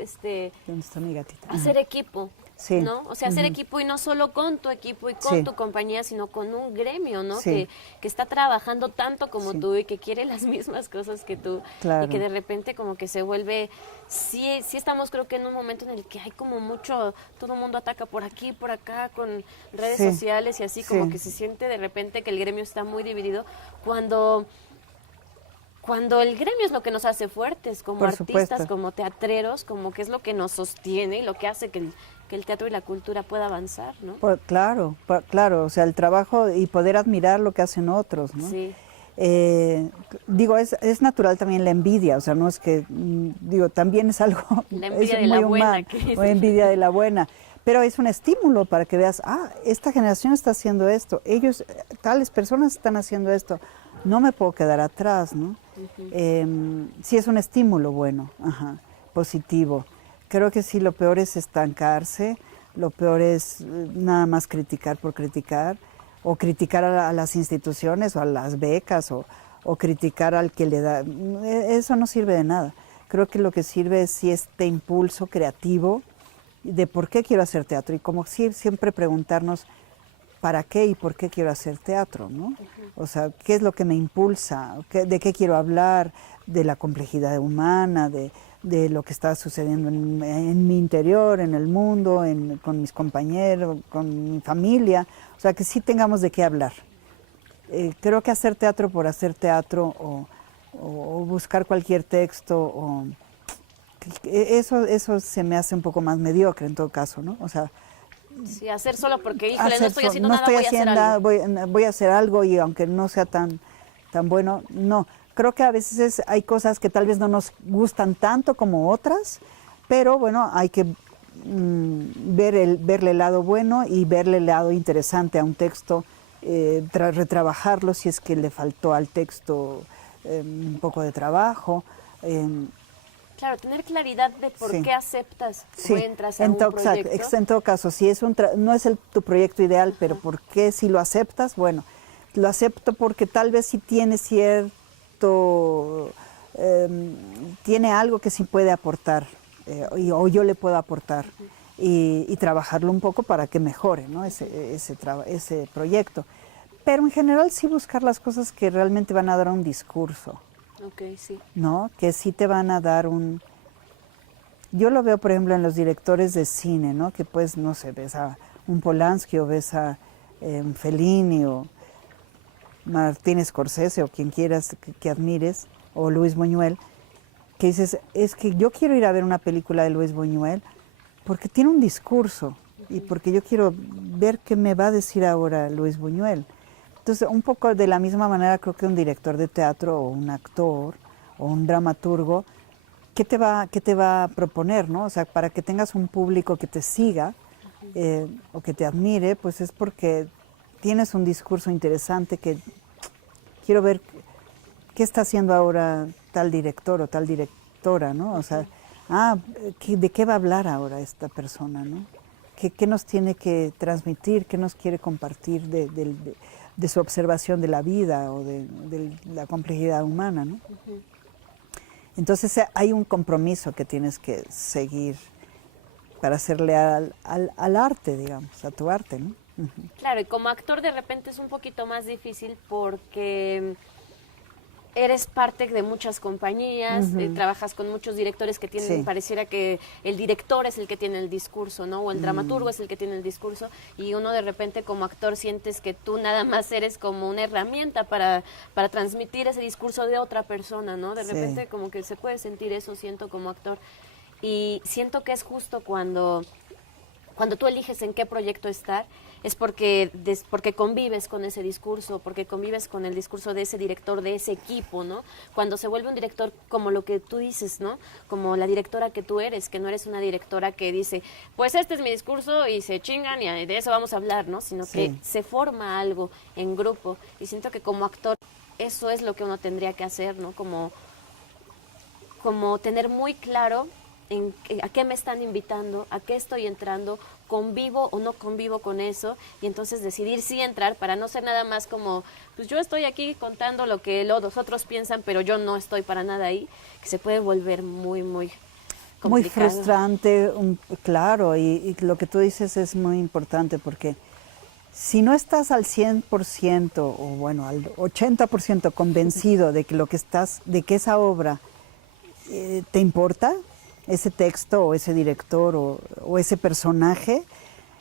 ¿dónde está mi gatita? hacer equipo, Sí. ¿no? O sea, hacer equipo y no solo con tu equipo y con Sí. tu compañía, sino con un gremio, ¿no? Sí. Que está trabajando tanto como Sí. tú y que quiere las mismas cosas que tú. Claro. Y que de repente como que se vuelve... Sí estamos creo que en un momento en el que hay como mucho... Todo el mundo ataca por aquí, por acá, con redes Sí. sociales y así, Sí. como que se siente de repente que el gremio está muy dividido cuando el gremio es lo que nos hace fuertes como Por artistas, supuesto. como teatreros, como que es lo que nos sostiene y lo que hace que el teatro y la cultura pueda avanzar, ¿no? Claro, o sea, el trabajo y poder admirar lo que hacen otros, ¿no? Sí. Digo, es natural también la envidia, o sea, no es que, digo, también es algo, La envidia es de muy la buena, humano, que dices. o envidia de la buena, pero es un estímulo para que veas, esta generación está haciendo esto, tales personas están haciendo esto, no me puedo quedar atrás, ¿no? Sí es un estímulo bueno, positivo. Creo que sí, lo peor es estancarse, lo peor es nada más criticar por criticar, o criticar a las instituciones o a las becas, o criticar al que le da. Eso no sirve de nada. Creo que lo que sirve es sí este impulso creativo de por qué quiero hacer teatro, y como siempre preguntarnos para qué y por qué quiero hacer teatro, ¿no? O sea, ¿qué es lo que me impulsa? ¿De qué quiero hablar? De la complejidad humana, de lo que está sucediendo en mi interior, en el mundo, con mis compañeros, con mi familia. O sea, que sí tengamos de qué hablar. Creo que hacer teatro por hacer teatro o buscar cualquier texto, eso se me hace un poco más mediocre en todo caso, ¿no? O sea, Sí, hacer solo porque, híjole, no estoy haciendo nada, voy a hacer algo y aunque no sea tan bueno, no. Creo que a veces hay cosas que tal vez no nos gustan tanto como otras, pero bueno, hay que verle el lado bueno y verle el lado interesante a un texto, retrabajarlo si es que le faltó al texto un poco de trabajo. Claro, tener claridad de por Sí. qué aceptas Sí, o entras a un proyecto. en todo caso, si es no es tu proyecto ideal, pero ¿por qué si lo aceptas? Bueno, lo acepto porque tal vez sí tiene tiene algo que sí puede aportar, o yo le puedo aportar, y trabajarlo un poco para que mejore, ¿no? ese proyecto. Pero en general sí buscar las cosas que realmente van a dar un discurso. Ok, sí. ¿No? Que sí te van a dar Yo lo veo, por ejemplo, en los directores de cine, ¿no? Que pues, no sé, ves a un Polanski o ves a Fellini o Martín Scorsese o quien quieras que admires, o Luis Buñuel, que dices, es que yo quiero ir a ver una película de Luis Buñuel porque tiene un discurso y porque yo quiero ver qué me va a decir ahora Luis Buñuel. Entonces, un poco de la misma manera creo que un director de teatro o un actor o un dramaturgo, ¿qué te va a proponer, no? O sea, para que tengas un público que te siga o que te admire, pues es porque tienes un discurso interesante que quiero ver qué está haciendo ahora tal director o tal directora, ¿no? O sea, ¿de qué va a hablar ahora esta persona, ¿no? ¿Qué nos tiene que transmitir, qué nos quiere compartir de su observación de la vida o de la complejidad humana, ¿no? Entonces hay un compromiso que tienes que seguir para hacerle al arte, digamos, a tu arte, ¿no? Claro, y como actor de repente es un poquito más difícil porque eres parte de muchas compañías, trabajas con muchos directores que tienen, pareciera que el director es el que tiene el discurso, ¿no? O el dramaturgo es el que tiene el discurso, y uno de repente como actor sientes que tú nada más eres como una herramienta para transmitir ese discurso de otra persona, ¿no? De repente como que se puede sentir eso, siento como actor, y siento que es justo cuando tú eliges en qué proyecto estar, es porque convives con ese discurso, porque convives con el discurso de ese director, de ese equipo, ¿no? Cuando se vuelve un director como lo que tú dices, ¿no? Como la directora que tú eres, que no eres una directora que dice, pues este es mi discurso y se chingan y de eso vamos a hablar, ¿no? Sino que se forma algo en grupo, y siento que como actor eso es lo que uno tendría que hacer, ¿no? Como tener muy claro a qué me están invitando, a qué estoy entrando, convivo o no convivo con eso, y entonces decidir sí entrar para no ser nada más como, pues yo estoy aquí contando lo que los otros piensan, pero yo no estoy para nada ahí, que se puede volver muy, muy complicado. Muy frustrante, claro, y lo que tú dices es muy importante porque si no estás al 100% o bueno, al 80% convencido de que de que esa obra te importa, ese texto o ese director o ese personaje,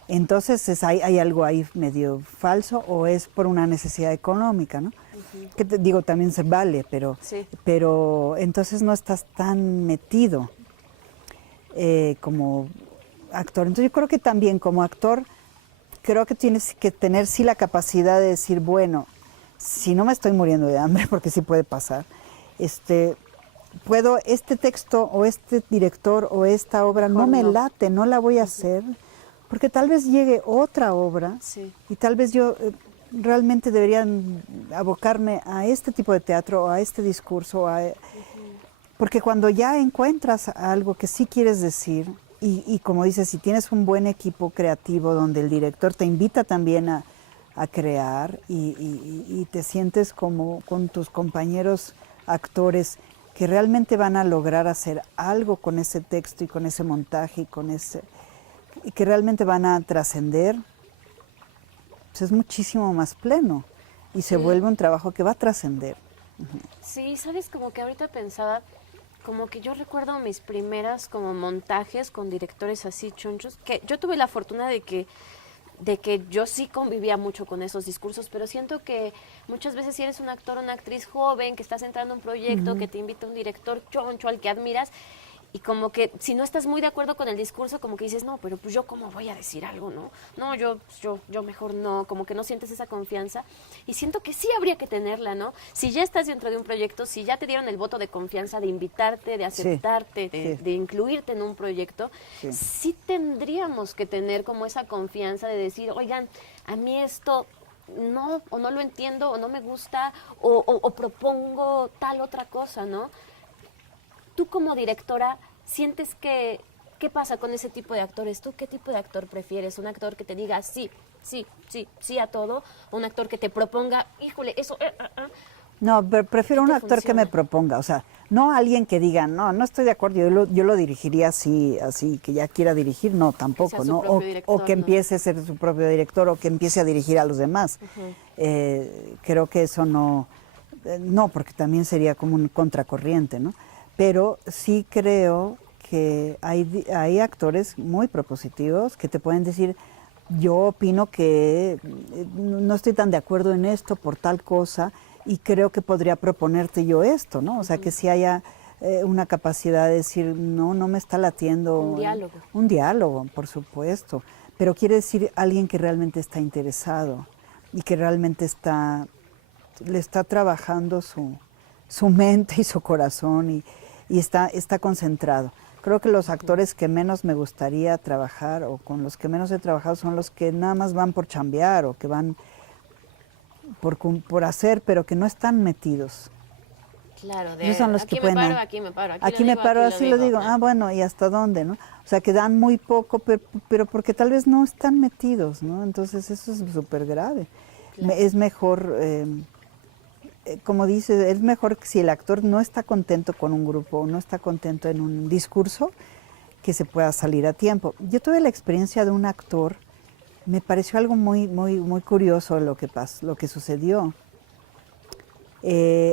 entonces hay algo ahí medio falso o es por una necesidad económica, ¿no? Que digo, también se vale, pero entonces no estás tan metido como actor. Entonces yo creo que también como actor, creo que tienes que tener sí la capacidad de decir, bueno, si no me estoy muriendo de hambre, porque sí puede pasar, puedo, este texto o este director o esta obra no me late, no la voy a hacer, porque tal vez llegue otra obra y tal vez yo realmente debería abocarme a este tipo de teatro o a este discurso, porque cuando ya encuentras algo que sí quieres decir, y como dices, si tienes un buen equipo creativo donde el director te invita también a crear y te sientes como con tus compañeros actores que realmente van a lograr hacer algo con ese texto y con ese montaje y que realmente van a trascender, pues es muchísimo más pleno y se vuelve un trabajo que va a trascender. Sí, sabes, como que ahorita pensaba, como que yo recuerdo mis primeras como montajes con directores así chonchos, que yo tuve la fortuna de que yo sí convivía mucho con esos discursos, pero siento que muchas veces si eres un actor o una actriz joven, que estás entrando a un proyecto, que te invita un director choncho al que admiras, y como que si no estás muy de acuerdo con el discurso, como que dices, no, pero pues yo cómo voy a decir algo, ¿no? No, yo mejor no, como que no sientes esa confianza, y siento que sí habría que tenerla, ¿no? Si ya estás dentro de un proyecto, si ya te dieron el voto de confianza de invitarte, de aceptarte, de incluirte en un proyecto, sí tendríamos que tener como esa confianza de decir, oigan, a mí esto no, o no lo entiendo, o no me gusta, o propongo tal otra cosa, ¿no? Tú como directora, ¿sientes que qué pasa con ese tipo de actores? ¿Tú qué tipo de actor prefieres? ¿Un actor que te diga sí a todo? ¿O un actor que te proponga, híjole, eso... No, pero prefiero un actor que me proponga, o sea, no alguien que diga, no estoy de acuerdo, yo lo dirigiría así, que ya quiera dirigir, no, tampoco, ¿no? O que empiece a ser su propio director o que empiece a dirigir a los demás. Creo que eso no, porque también sería como un contracorriente, ¿no? Pero sí creo que hay actores muy propositivos que te pueden decir, yo opino que no estoy tan de acuerdo en esto por tal cosa y creo que podría proponerte yo esto, ¿no? O sea, que sí haya una capacidad de decir, no me está latiendo. Un diálogo. Un diálogo, por supuesto. Pero quiere decir alguien que realmente está interesado y que realmente le está trabajando su mente y su corazón y está concentrado. Creo que los actores que menos me gustaría trabajar o con los que menos he trabajado son los que nada más van por chambear o que van por hacer, pero que no están metidos. Claro, Esos son los aquí que me pueden, paro, aquí me paro, aquí me paro, así lo digo, Ah, bueno, ¿y hasta dónde, no? O sea, que dan muy poco, pero porque tal vez no están metidos, ¿no? Entonces eso es súper grave. claro. Es mejor, como dice, es mejor que si el actor no está contento con un grupo o no está contento en un discurso, que se pueda salir a tiempo. Yo tuve la experiencia de un actor, me pareció algo muy curioso lo que pasó, lo que sucedió.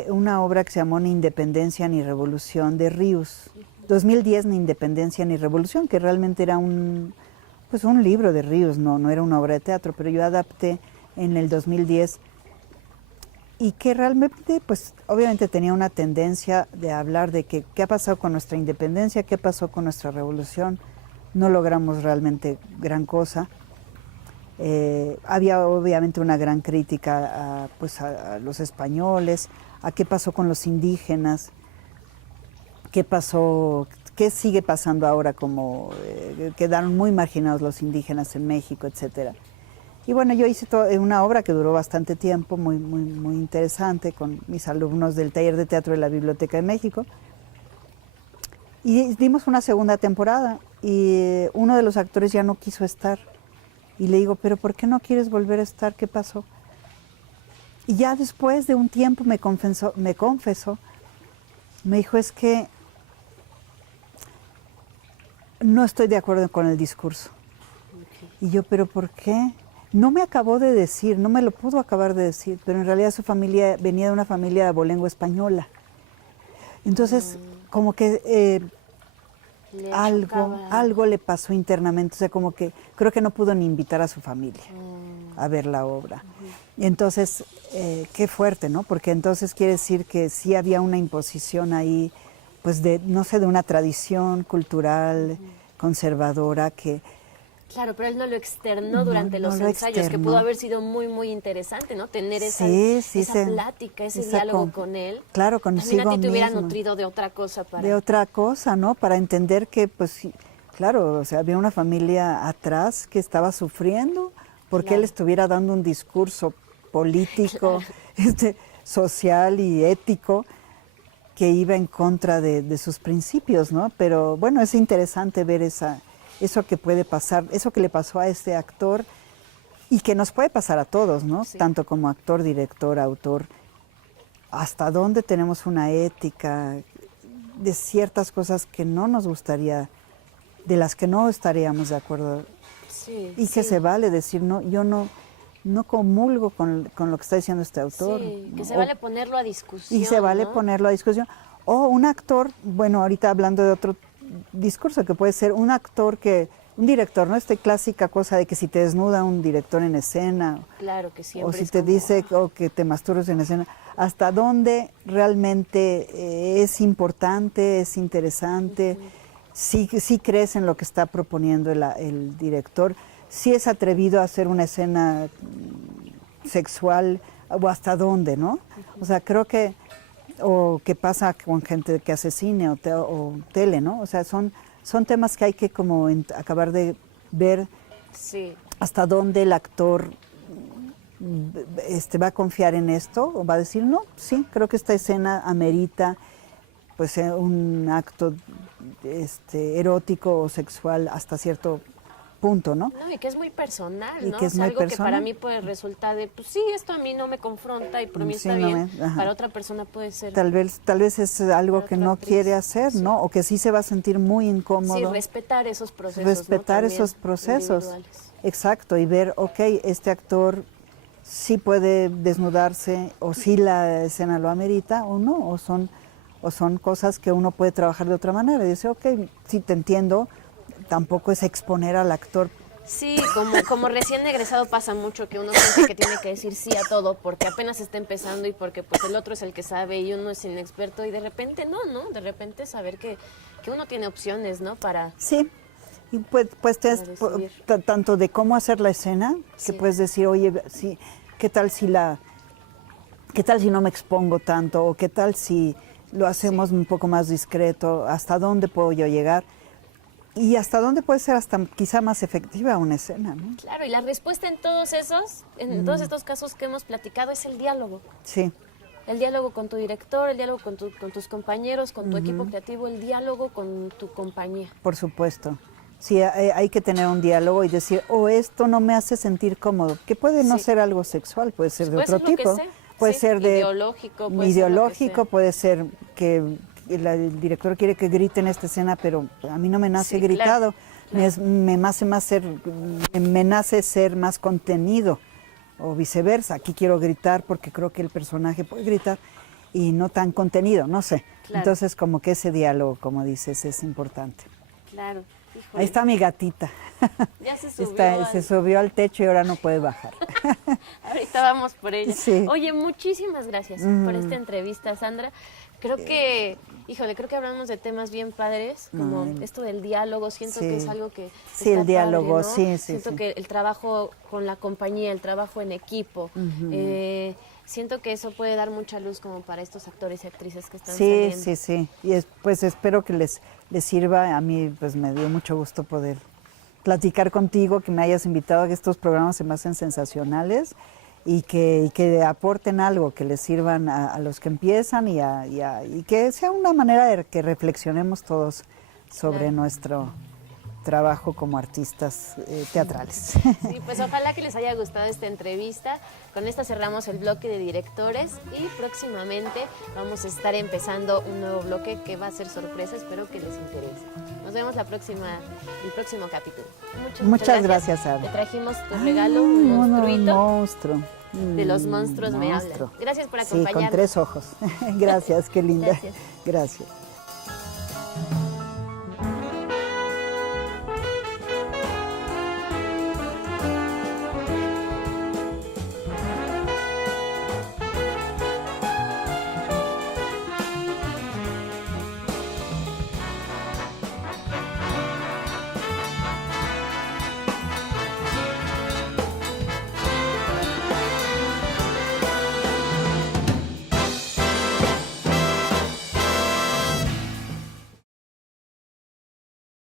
Una obra que se llamó Ni Independencia ni Revolución de Ríos. 2010 Ni Independencia ni Revolución, que realmente era pues un libro de Ríos, no era una obra de teatro, pero yo adapté en el 2010 y que realmente, pues obviamente tenía una tendencia de hablar de que qué ha pasado con nuestra independencia, qué pasó con nuestra revolución, no logramos realmente gran cosa. Había obviamente una gran crítica a los españoles, a qué pasó con los indígenas, qué pasó, qué sigue pasando ahora, como quedaron muy marginados los indígenas en México, etcétera. Y bueno, yo hice una obra que duró bastante tiempo, muy interesante, con mis alumnos del taller de teatro de la Biblioteca de México. Y dimos una segunda temporada y uno de los actores ya no quiso estar. Y le digo, ¿pero por qué no quieres volver a estar? ¿Qué pasó? Y ya después de un tiempo me confesó, me dijo, es que no estoy de acuerdo con el discurso. Okay. Y yo, ¿pero por qué? No me acabó de decir, no me lo pudo acabar de decir, pero en realidad su familia venía de una familia de abolengo española. Entonces, como que algo le pasó internamente, o sea, como que creo que no pudo ni invitar a su familia a ver la obra. Y entonces, qué fuerte, ¿no? Porque entonces quiere decir que sí había una imposición ahí, pues de, no sé, de una tradición cultural conservadora que... Claro, pero él no lo externó durante los ensayos, que pudo haber sido muy interesante, ¿no? Tener esa plática, ese diálogo con él. Claro, consigo también a ti te hubiera mismo. nutrido de otra cosa. De otra cosa, ¿no? Para entender que, pues, claro, o sea, había una familia atrás que estaba sufriendo porque él estuviera dando un discurso político, social y ético que iba en contra de sus principios, ¿no? Pero bueno, es interesante ver eso que puede pasar, eso que le pasó a este actor y que nos puede pasar a todos, ¿no? Sí. Tanto como actor, director, autor. Hasta dónde tenemos una ética de ciertas cosas que no nos gustaría, de las que no estaríamos de acuerdo. Sí, y que se vale decir, no, yo no comulgo con lo que está diciendo este autor. Sí, ¿no? Que se vale ponerlo a discusión. Y se vale ponerlo a discusión. O un actor, bueno, ahorita hablando de otro discurso, que puede ser un actor un director, ¿no? Esta clásica cosa de que si te desnuda un director en escena, claro que siempre o si te dice o que te masturbes en escena, hasta dónde realmente es importante, es interesante, sí crees en lo que está proponiendo el director, sí es atrevido a hacer una escena sexual, o hasta dónde, ¿no? O sea, creo que, o qué pasa con gente que hace cine o tele, ¿no? O sea, son temas que hay que como acabar de ver hasta dónde el actor va a confiar en esto o va a decir, no, sí, creo que esta escena amerita pues un acto erótico o sexual hasta cierto punto, ¿no? No, y que es muy personal, ¿no? Y que es muy algo personal. Que para mí puede resultar de, pues sí, esto a mí no me confronta y por mí está bien, para otra persona puede ser... Tal vez es algo que no quiere hacer, ¿no? O que sí se va a sentir muy incómodo. Sí, respetar esos procesos, respetar esos procesos, exacto, y ver, ok, este actor sí puede desnudarse, o sí la escena lo amerita, o no, o son cosas que uno puede trabajar de otra manera. Y dice, ok, sí te entiendo, tampoco es exponer al actor. Sí, como recién egresado pasa mucho que uno siente que tiene que decir sí a todo porque apenas está empezando y porque pues el otro es el que sabe y uno es inexperto y de repente no, de repente saber que uno tiene opciones, ¿no? Para... Sí, y pues tanto de cómo hacer la escena, que puedes decir, oye, sí, ¿qué tal si no me expongo tanto? O qué tal si lo hacemos un poco más discreto? ¿Hasta dónde puedo yo llegar? y hasta dónde puede ser hasta quizá más efectiva una escena, ¿no? Claro, y la respuesta en todos estos casos que hemos platicado es el diálogo. Sí. El diálogo con tu director, el diálogo con tus compañeros, con tu equipo creativo, el diálogo con tu compañía. Por supuesto. Sí, hay que tener un diálogo y decir, esto no me hace sentir cómodo, que puede no ser algo sexual, puede ser de Puede otro ser lo que tipo. sea. Puede ser de ideológico, puede ser que el director quiere que grite en esta escena, pero a mí no me nace Sí, gritado, claro. me nace ser más contenido, o viceversa. Aquí quiero gritar porque creo que el personaje puede gritar y no tan contenido, no sé. Claro. Entonces, como que ese diálogo, como dices, es importante. Claro. Híjole. Ahí está mi gatita. Ya se subió. Se subió al techo y ahora no puede bajar. Ahorita vamos por ella. Sí. Oye, muchísimas gracias por esta entrevista, Sandra. Creo que hablamos de temas bien padres, como esto del diálogo. Siento que es algo que sí, está el diálogo, padre, ¿no? sí. Siento que el trabajo con la compañía, el trabajo en equipo, siento que eso puede dar mucha luz como para estos actores y actrices que están saliendo. Sí. Y pues espero que les sirva. A mí pues me dio mucho gusto poder platicar contigo, que me hayas invitado a que estos programas se me hacen sensacionales y que aporten algo, que les sirvan a los que empiezan y que sea una manera de que reflexionemos todos sobre nuestro trabajo como artistas teatrales. Sí, pues ojalá que les haya gustado esta entrevista. Con esta cerramos el bloque de directores y próximamente vamos a estar empezando un nuevo bloque que va a ser sorpresa. Espero que les interese. Nos vemos el próximo capítulo. Muchas gracias, Ana. Te trajimos tu regalo, un monstruito. Un monstruo. De los monstruos me hablan. Gracias por acompañarnos. Sí, con 3 ojos. Gracias, qué linda. Gracias. Gracias.